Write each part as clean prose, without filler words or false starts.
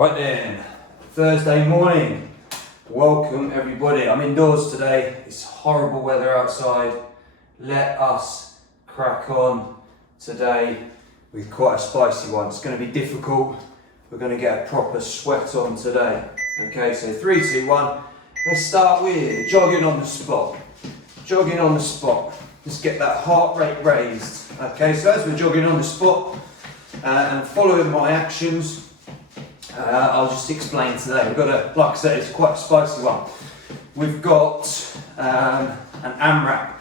Right then, Thursday morning. Welcome everybody. I'm indoors today. It's horrible weather outside. Let us crack on today with quite a spicy one. It's going to be difficult. We're going to get a proper sweat on today. Okay, so 3, 2, 1. Let's start with jogging on the spot. Jogging on the spot. Just get that heart rate raised. Okay, so as we're jogging on the spot and following my actions, I'll just explain today. We've got a, like I said, it's quite a spicy one. We've got an AMRAP.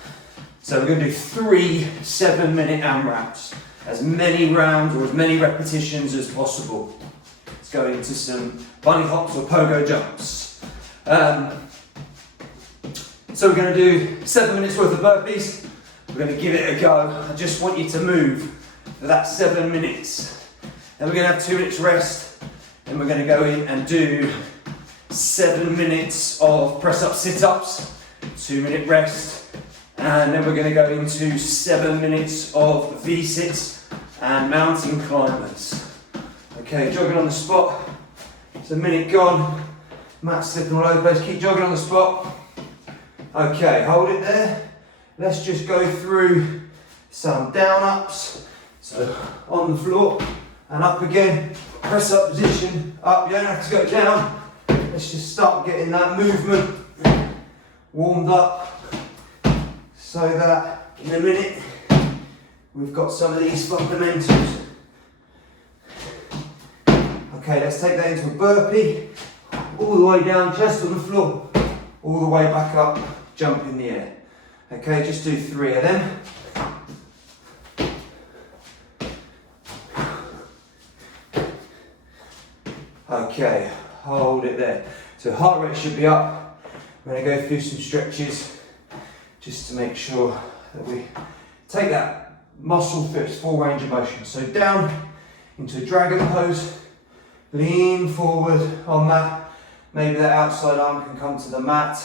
So we're going to do 3 7-minute AMRAPs. As many rounds or as many repetitions as possible. Let's go into some bunny hops or pogo jumps. So we're going to do 7 minutes worth of burpees. We're going to give it a go. I just want you to move for that 7 minutes. Then we're going to have 2 minutes rest. Then we're going to go in and do 7 minutes of press-up sit-ups, 2-minute rest, and then we're going to go into 7 minutes of V-sits and mountain climbers. Okay, jogging on the spot. It's a minute gone. Matt's slipping all over the place. Keep jogging on the spot. Okay, hold it there. Let's just go through some down-ups. So on the floor and up again. Press up position, up, you don't have to go down. Let's just start getting that movement warmed up so that in a minute we've got some of these fundamentals. Okay, let's take that into a burpee, all the way down, chest on the floor, all the way back up, jump in the air. Okay, just do 3 of them. Okay, hold it there. So heart rate should be up. We're going to go through some stretches just to make sure that we take that muscle fits full range of motion. So down into a dragon pose, lean forward on that. Maybe that outside arm can come to the mat.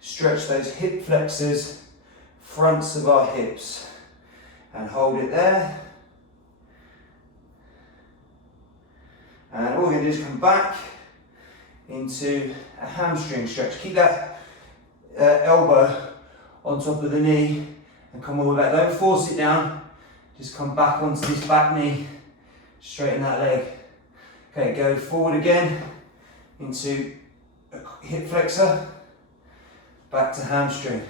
Stretch those hip flexors, fronts of our hips, and hold it there. And all we're going to do is come back into a hamstring stretch. Keep that elbow on top of the knee and come all the way back. Don't force it down. Just come back onto this back knee. Straighten that leg. Okay, go forward again into a hip flexor. Back to hamstring.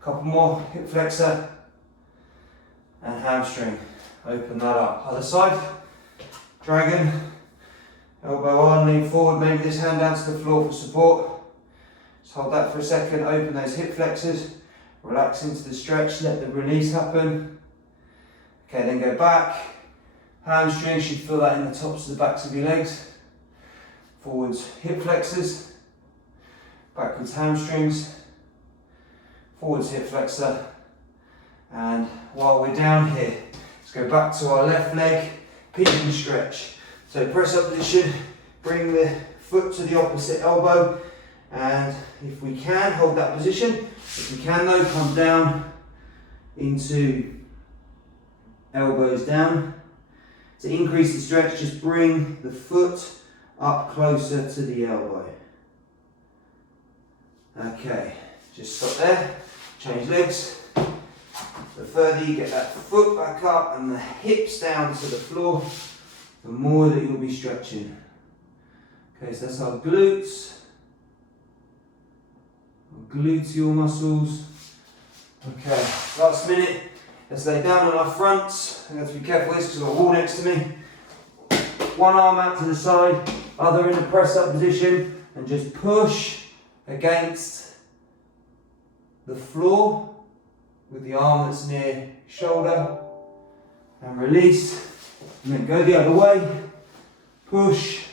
A couple more, hip flexor and hamstring. Open that up. Other side. Dragon, elbow on, lean forward, maybe this hand down to the floor for support. Just hold that for a second, open those hip flexors, relax into the stretch, let the release happen. Okay, then go back, hamstrings, you feel that in the tops of the backs of your legs. Forwards, hip flexors, backwards hamstrings, forwards hip flexor. And while we're down here, let's go back to our left leg. Pigeon stretch. So press up position, bring the foot to the opposite elbow, and if we can, hold that position. If we can though, come down into elbows down. To increase the stretch, just bring the foot up closer to the elbow. Okay, just stop there, change legs. The further you get that foot back up and the hips down to the floor, the more that you'll be stretching. Okay, so that's our glutes, our gluteal muscles. Okay, last minute, let's lay down on our fronts. I have to be careful with this because I've got a wall next to me. One arm out to the side, other in a press up position, and just push against the floor with the arm that's near shoulder, and release, and then go the other way, push,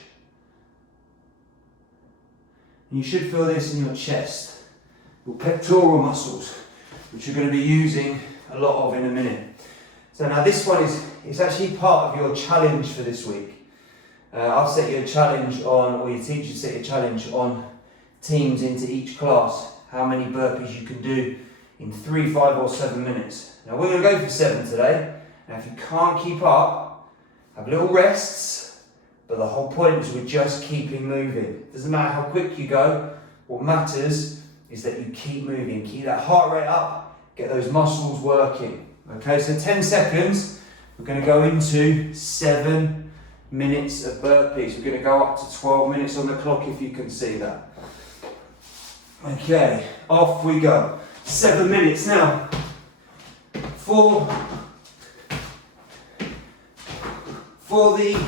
and you should feel this in your chest, your pectoral muscles, which you're going to be using a lot of in a minute. So now this one is actually part of your challenge for this week. I've set you a challenge on, or your teacher set you a challenge on teams into each class, how many burpees you can do in 3, 5 or 7 minutes. Now we're going to go for 7 today. Now if you can't keep up, have little rests, but the whole point is we're just keeping moving. Doesn't matter how quick you go, what matters is that you keep moving, keep that heart rate up, get those muscles working. Okay, so 10 seconds, we're going to go into 7 minutes of burpees. We're going to go up to 12 minutes on the clock if you can see that. Okay, off we go. 7 minutes now. 4. For the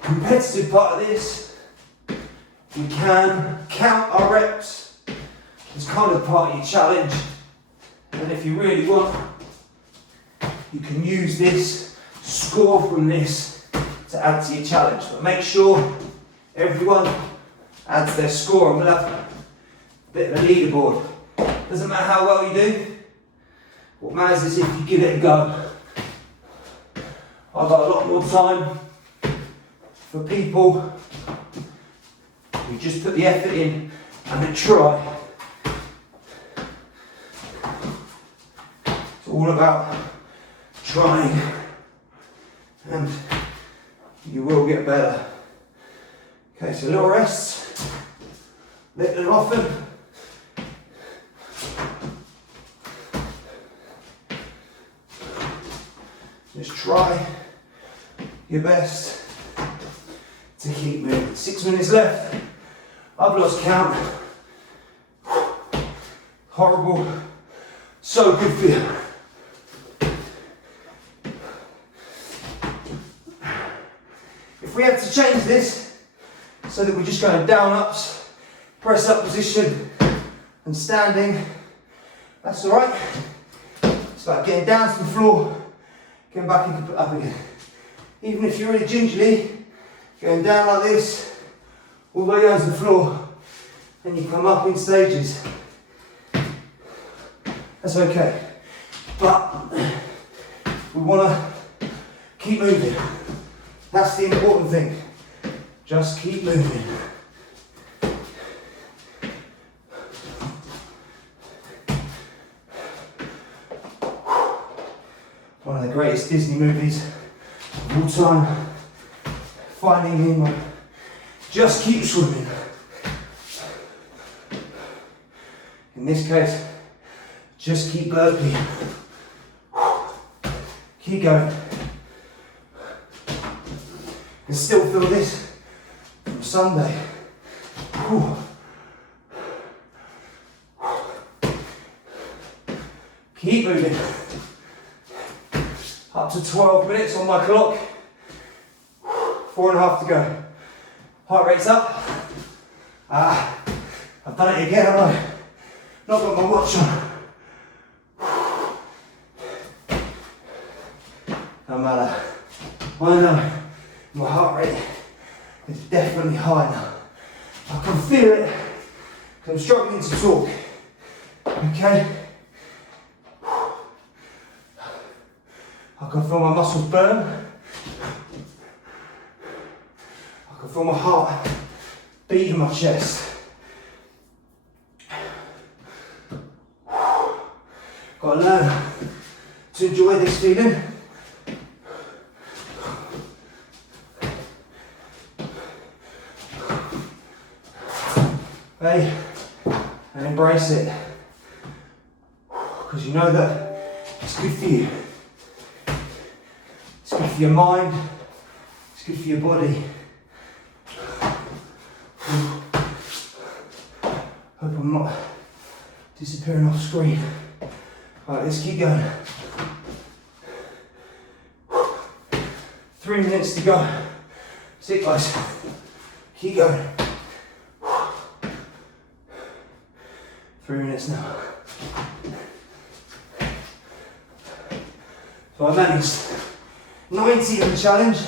competitive part of this, we can count our reps. It's kind of part of your challenge. And if you really want, you can use this, score from this to add to your challenge. But make sure everyone adds their score, and we'll have a bit of a leaderboard. Doesn't matter how well you do, what matters is if you give it a go. I've got a lot more time for people who just put the effort in and they try. It's all about trying, and you will get better. Okay, so little rests, little often. Just try your best to keep moving. 6 minutes left. I've lost count. Horrible. So good for you. If we had to change this so that we're just going down ups, press up position and standing, that's alright. It's like getting down to the floor, going back into up again. Even if you're really gingerly, going down like this, all the way down to the floor, and you come up in stages. That's okay. But we want to keep moving. That's the important thing. Just keep moving. One of the greatest Disney movies of all time. Finding Nemo. Just keep swimming. In this case, just keep burping. Keep going. You can still feel this from Sunday. Keep moving. Up to 12 minutes on my clock. 4.5 to go. Heart rate's up. I've done it again, haven't I? Not got my watch on. No matter. I know my heart rate is definitely high now. I can feel it because I'm struggling to talk. Okay? I can feel my muscles burn. I can feel my heart beat in my chest. Gotta learn to enjoy this feeling. Okay, and embrace it. Because you know that it's good for you. It's good for your mind. It's good for your body. Hope I'm not disappearing off screen. Right, let's keep going. 3 minutes to go. That's it, guys. Keep going. 3 minutes now. So I managed 90 in the challenge.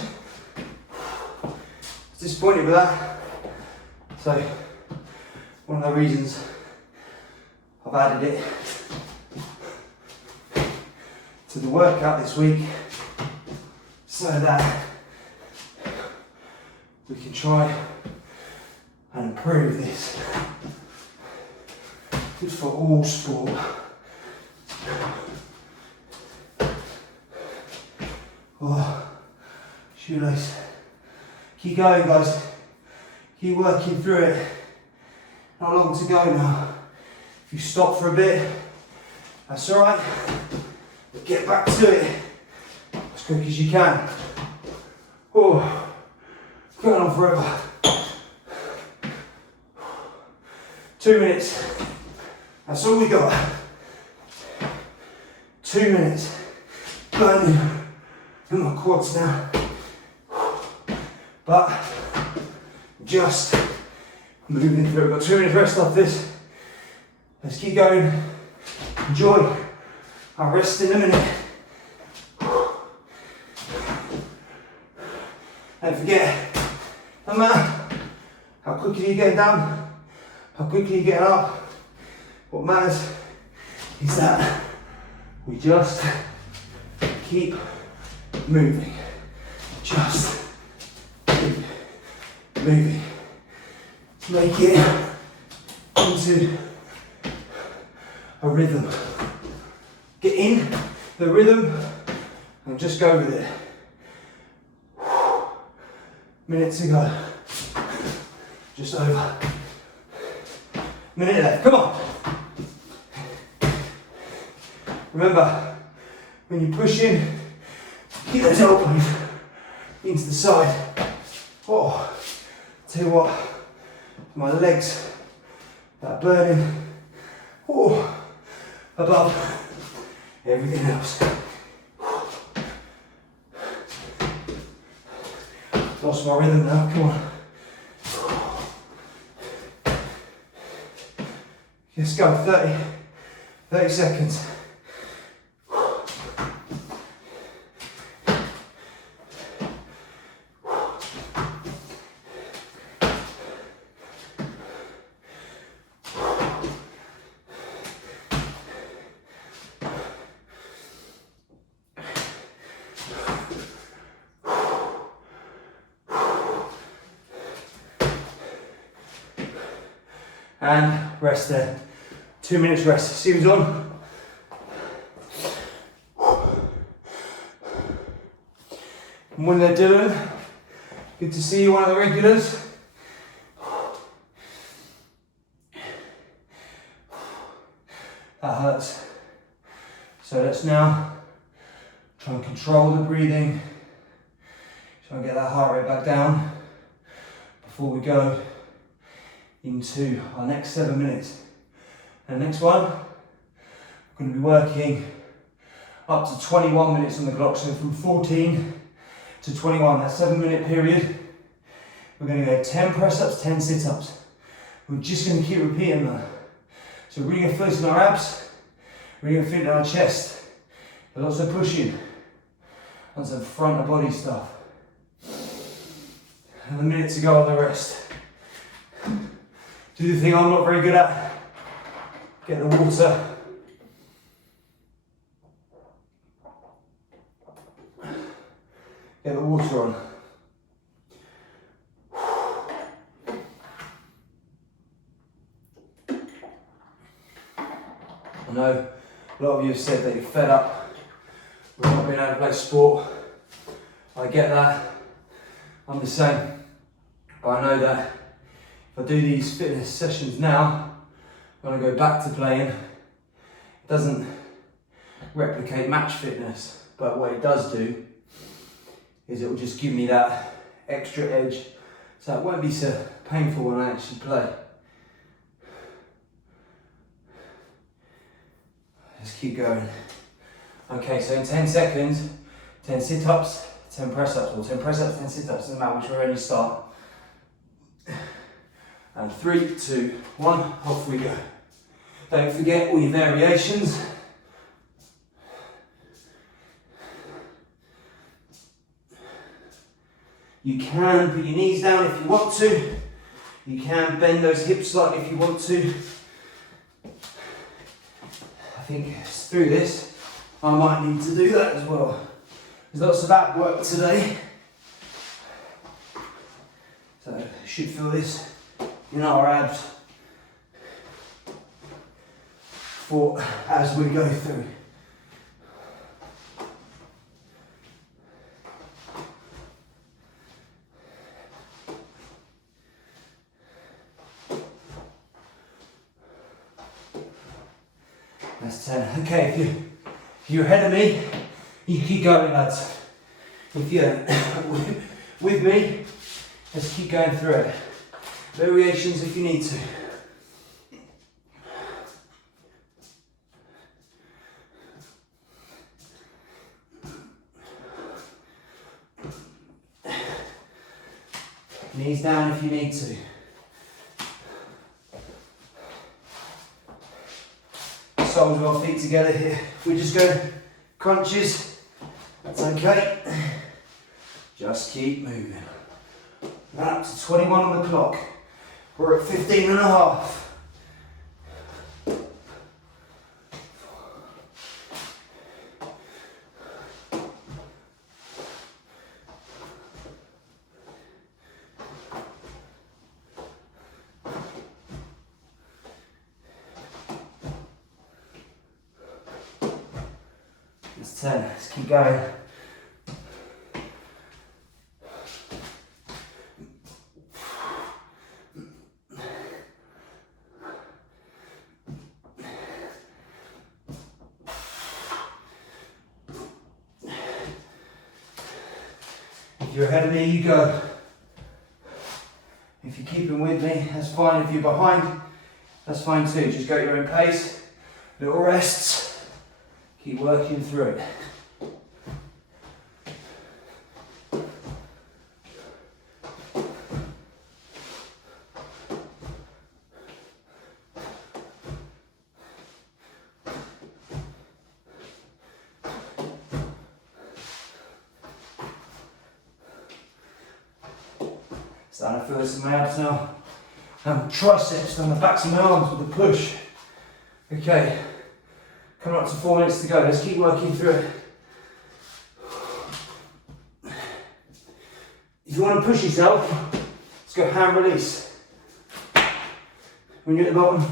Disappointed with that. So one of the reasons I've added it to the workout this week so that we can try and improve this. Good for all sport. Oh, shoelace. Keep going, guys. Keep working through it. Not long to go now. If you stop for a bit, that's all right. But get back to it as quick as you can. Oh, going on forever. 2 minutes. That's all we got. 2 minutes. Burning in my quads now. But just moving through. We've got 2 minutes rest off this. Let's keep going. Enjoy. I'll rest in a minute. Don't forget, no matter how quickly you get down, how quickly you get up, what matters is that we just keep moving. Just keep moving. Make it into a rhythm. Get in the rhythm and just go with it. Minute to go. Just over. Minute left. Come on. Remember, when you push in, keep those elbows into the side. Oh, tell you what, my legs that burning. Oh, above everything else. Lost my rhythm now, come on. Let's go, 30 seconds. And rest there. 2 minutes rest. See who's on. Morning there, Dylan. Good to see you, one of the regulars. That hurts. So let's now try and control the breathing. Try and get that heart rate back down before we go into our next 7 minutes. And the next one, we're going to be working up to 21 minutes on the clock. So from 14 to 21, that 7 minute period, we're going to go 10 press ups, 10 sit ups. We're just going to keep repeating that. So we're really going to focus on our abs, we're going to fit in our chest, but also pushing on some front of body stuff. And a minute to go on the rest. Do the thing I'm not very good at. Get the water. Get the water on. I know a lot of you have said that you're fed up with not being able to play sport. I get that. I'm the same. But I know that if I do these fitness sessions now, when I go back to playing, it doesn't replicate match fitness, but what it does do is it will just give me that extra edge, so it won't be so painful when I actually play. Let's keep going. Okay, so in 10 seconds, 10 sit-ups, 10 press-ups, or 10 press-ups, 10 sit-ups, doesn't matter which way you start. And 3, 2, 1, off we go. Don't forget all your variations. You can put your knees down if you want to. You can bend those hips slightly if you want to. I think through this, I might need to do that as well. There's lots of ab work today. So you should feel this in our abs as we go through. That's 10. Okay, if you're ahead of me, you keep going, lads. If you're with me, let's keep going through it. Variations if you need to. Knees down if you need to. Soles of our feet together here. We're just going crunches. That's okay. Just keep moving. Up to 21 on the clock. We're at 15 and a half. That's 10. Let's keep going. If you're ahead of me, you go. If you're keeping with me, that's fine. If you're behind, that's fine too. Just go at your own pace. Little rests. Keep working through it. Starting to feel this in my abs now. Triceps on the backs of my arms with the push. Okay, coming up to 4 minutes to go. Let's keep working through it. If you want to push yourself, let's go hand release. When you're at the bottom,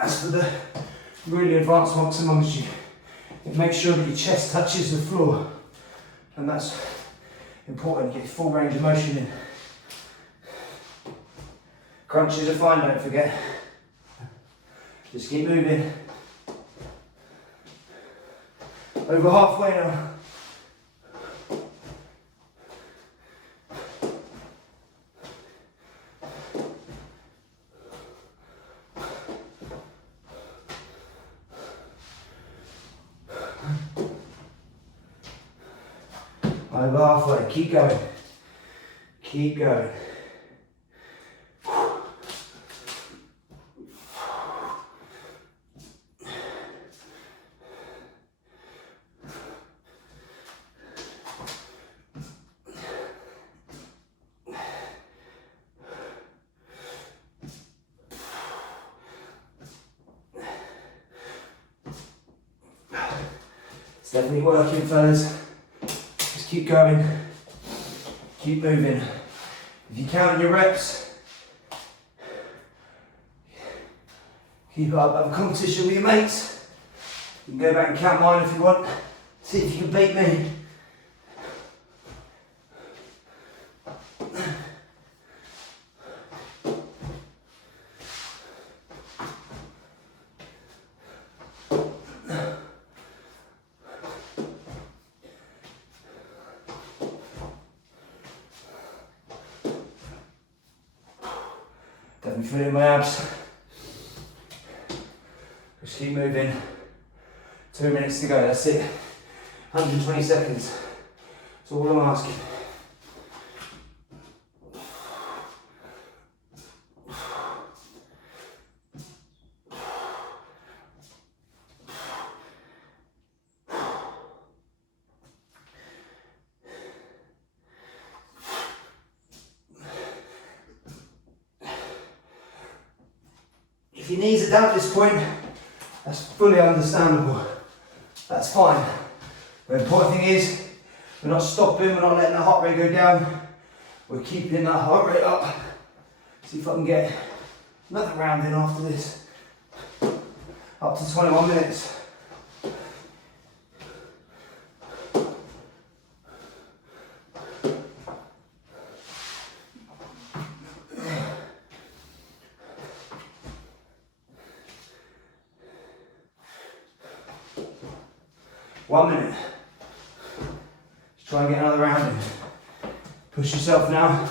as for the really advanced ones amongst you, make sure that your chest touches the floor, and that's important. Get full range of motion in. Crunches are fine, don't forget. Just keep moving. Over halfway now. Over halfway, keep going. Keep going. It's definitely working, fellas. Just keep going. Keep moving. If you count your reps, keep up. Have a competition with your mates. You can go back and count mine if you want. See if you can beat me. Definitely feeling my abs. Just keep moving. 2 minutes to go, that's it. 120 seconds. That's all I'm asking. If your knees are down at this point, that's fully understandable. That's fine. The important thing is, we're not stopping, we're not letting the heart rate go down. We're keeping that heart rate up. See if I can get another round in after this. Up to 21 minutes. 1 minute. Just try and get another round in. Push yourself now.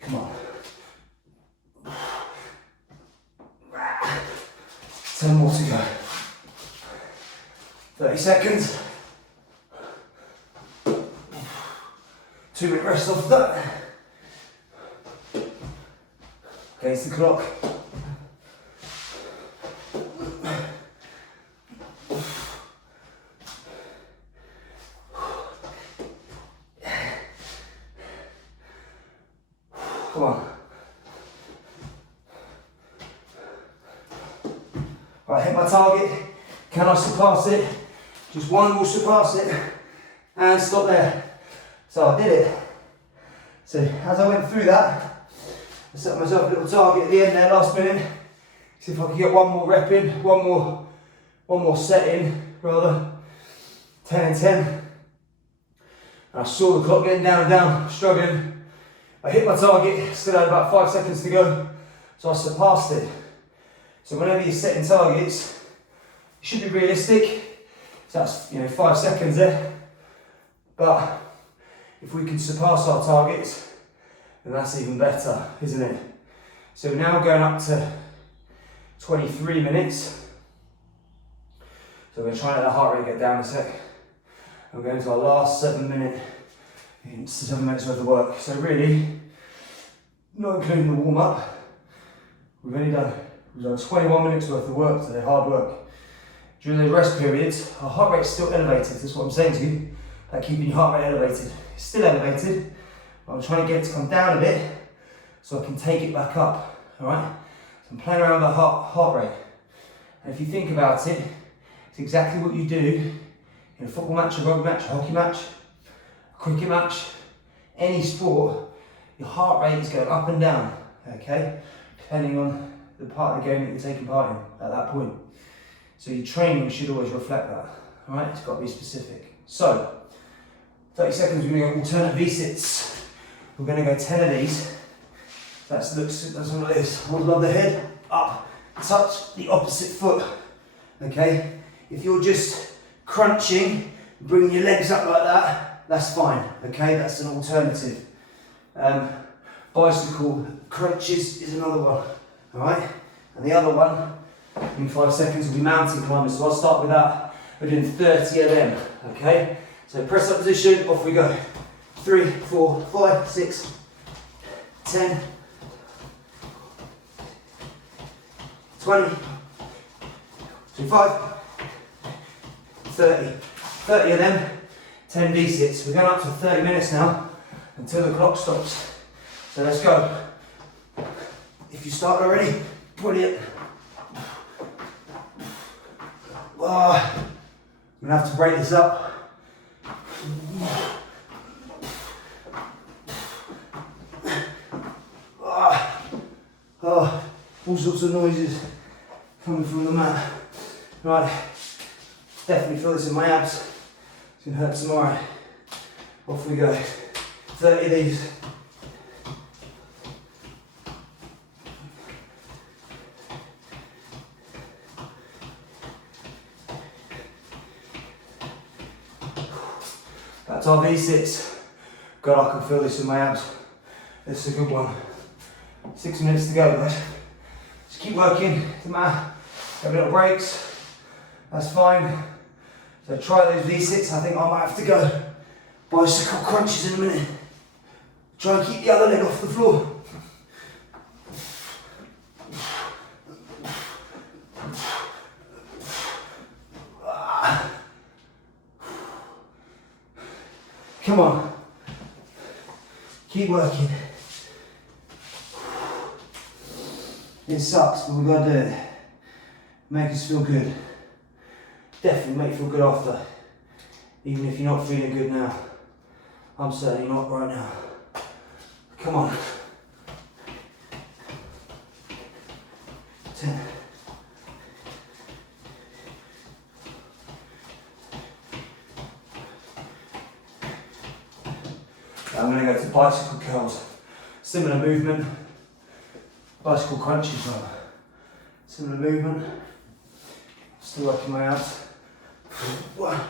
Come on. 10 more to go. 30 seconds. 2-minute rest off that. Against the clock. Come on. Right, hit my target. Can I surpass it? Just one will surpass it. And stop there. So I did it. So as I went through that, I set myself a little target at the end there, last minute. See if I can get one more rep in, one more set in, rather. 10 and 10. And I saw the clock getting down and down, struggling. I hit my target, still had about 5 seconds to go, so I surpassed it. So whenever you're setting targets, it should be realistic. So that's 5 seconds there. But if we can surpass our targets, then that's even better, isn't it? So we're now going up to 23 minutes. So we're going to try and let the heart rate get down a sec. And we're going to our last 7 minutes worth of work. So really, not including the warm up, we've done 21 minutes worth of work today, hard work. During the rest periods, our heart rate's still elevated. That's what I'm saying to you, about keeping your heart rate elevated. It's still elevated, but I'm trying to get it to come down a bit so I can take it back up, all right? So I'm playing around with the heart rate. And if you think about it, it's exactly what you do in a football match, a rugby match, a hockey match, a cricket match, any sport. Your heart rate is going up and down, okay? Depending on the part of the game that you're taking part in at that point. So your training should always reflect that, all right? It's got to be specific. So, 30 seconds, we're going to go alternate V-sits. We're going to go 10 of these. That's all it is. Hold above the head, up, touch the opposite foot, okay? If you're just crunching, bringing your legs up like that, that's fine, okay? That's an alternative. Bicycle crunches is another one, all right? And the other one, in 5 seconds, will be mountain climbers. So I'll start with that. We're doing 30 of them, okay? So press up position, off we go. 3, 4, 5, 6, 10, 20, 25, 30. 30 of them, 10 V-sits. We're going up to 30 minutes now until the clock stops. So let's go. If you start already, brilliant. I'm going to have to break this up. All sorts of noises coming from the mat. Right, definitely feel this in my abs. It's going to hurt tomorrow. Off we go. 30 of these. Back to our V-sits. God, I can feel this in my abs. This is a good one. 6 minutes to go, guys. Just keep working. Doesn't matter. Have little breaks. That's fine. So try those V-sits. I think I might have to go bicycle crunches in a minute. Try and keep the other leg off the floor. Come on. Keep working. It sucks, but we've got to do it. Make us feel good. Definitely make you feel good after. Even if you're not feeling good now. I'm certainly not right now. Come on. 10. I'm going to go to bicycle curls. Similar movement. Bicycle crunches rather. Similar movement. Still working my abs. One.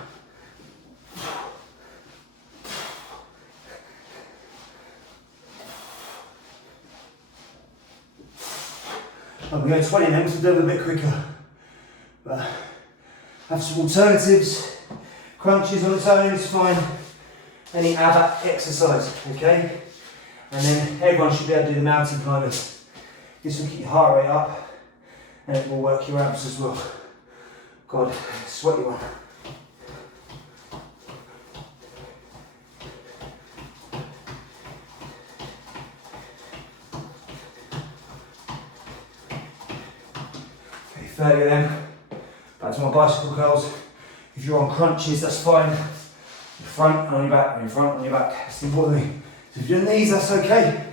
I'm going to go 20 minutes, we'll do it a bit quicker. But have some alternatives. Crunches on its own is fine. Any ab exercise, okay? And then everyone should be able to do the mountain climbers. This will keep your heart rate up and it will work your abs as well. God, sweaty one. Okay, 30 of them. Back to my bicycle curls. If you're on crunches, that's fine. Your front on your back, your front on your back. That's the important thing. So if you're doing these, that's okay.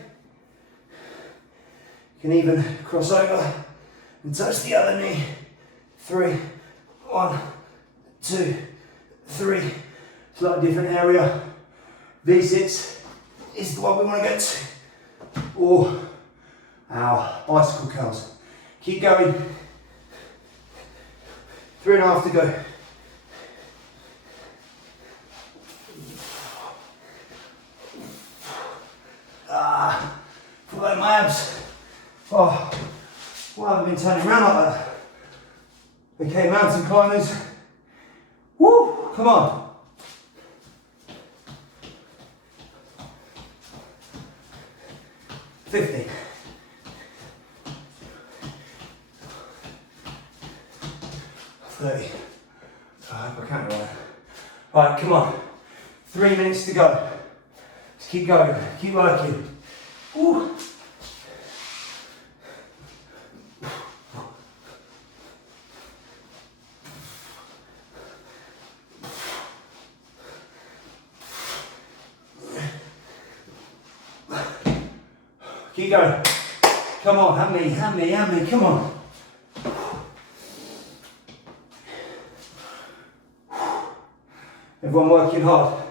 You can even cross over and touch the other knee. 3, 1, 2, 3. Slightly different area. V6 is the one we want to get to. Or our bicycle curls. Keep going. 3.5 to go. Feel like my abs. Oh, why have I been turning around like that? Okay, mountain climbers. Woo, come on. $50. $30. I hope I can't go. Right, come on. 3 minutes to go. Just keep going, keep working. Woo. Keep going. Come on, hand me, come on. Everyone working hard.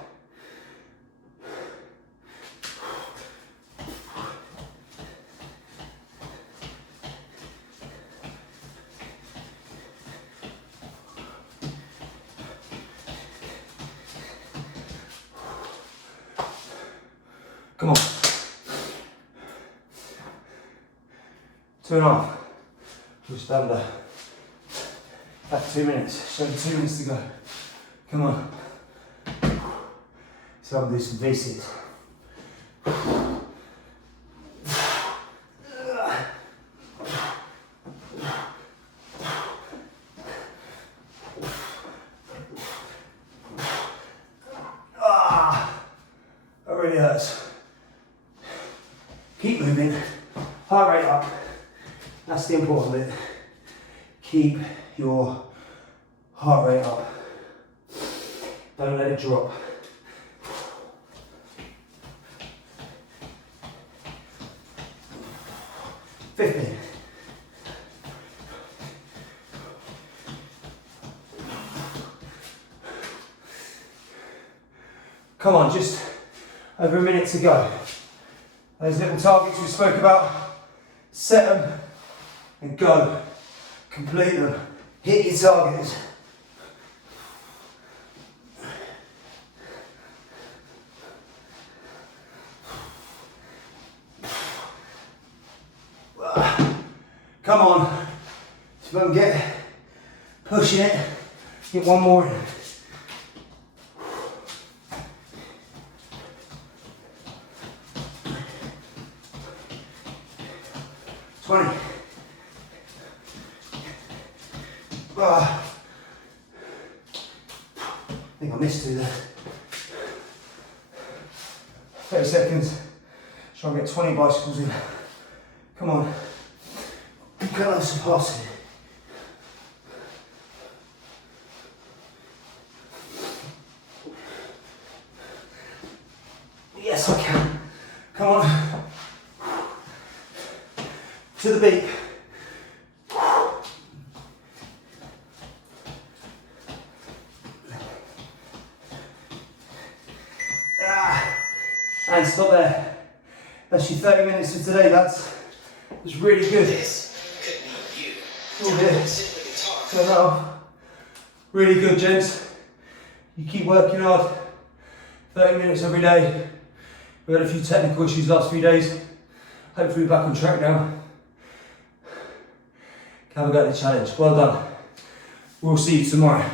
Come on. 2.5. Just under. Back 2 minutes. So 2 minutes to go. Come on. So I'm going to do some V6. That really hurts. Keep moving. Heart rate up. That's the important bit. Keep your heart rate up. Don't let it drop. $50. Come on, just over a minute to go. Those little targets we spoke about, set them and go. Complete them. Hit your targets. Come on. If I can get pushing it, get one more in. I think I missed 2 there. 30 seconds. Try and get 20 bicycles in. Come on. Can I surpass it? Yes, I can. Come on. To the beat. And That's your 30 minutes of today, lads. It's really good. All here. Turn that off. Really good, gents. You keep working hard. 30 minutes every day. We had a few technical issues last few days. Hopefully we're back on track now. Have a go at the challenge. Well done. We'll see you tomorrow.